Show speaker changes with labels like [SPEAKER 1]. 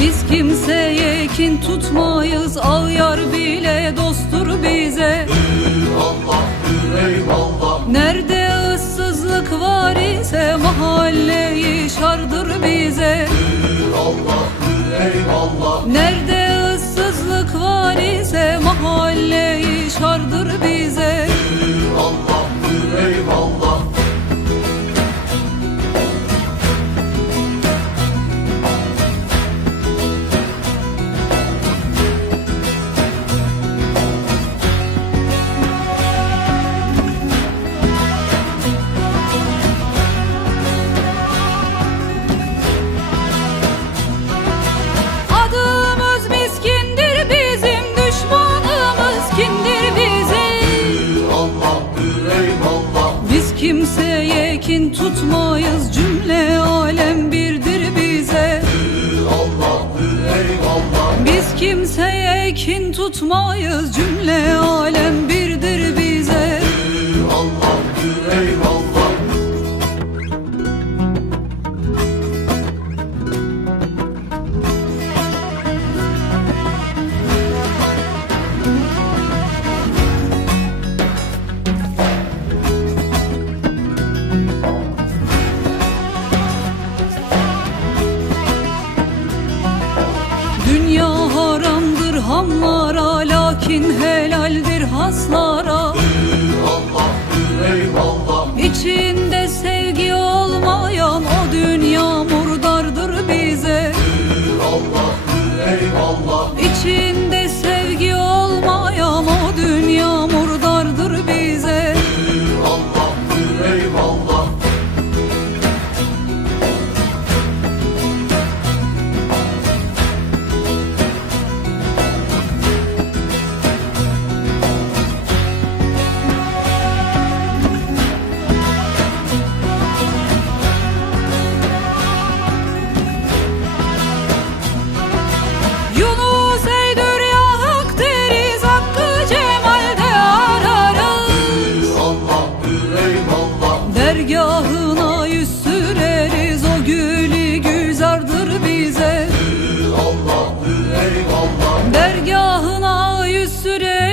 [SPEAKER 1] Biz kimseye kin tutmayız Ağyar bile dosttur bize. Nerede ise Mahalleyi şardır bize. Nerede ıssızlık var ise Mahalleyi şardır bize Biz kimseye kin tutmayız Cümle alem birdir bize. Biz kimseye kin tutmayız Cümle haramlara Lakin helaldir haslara. Allah, eyvallah İçinde sevgi olmayan o dünya murdardır bize. Allah, eyvallah İçinde today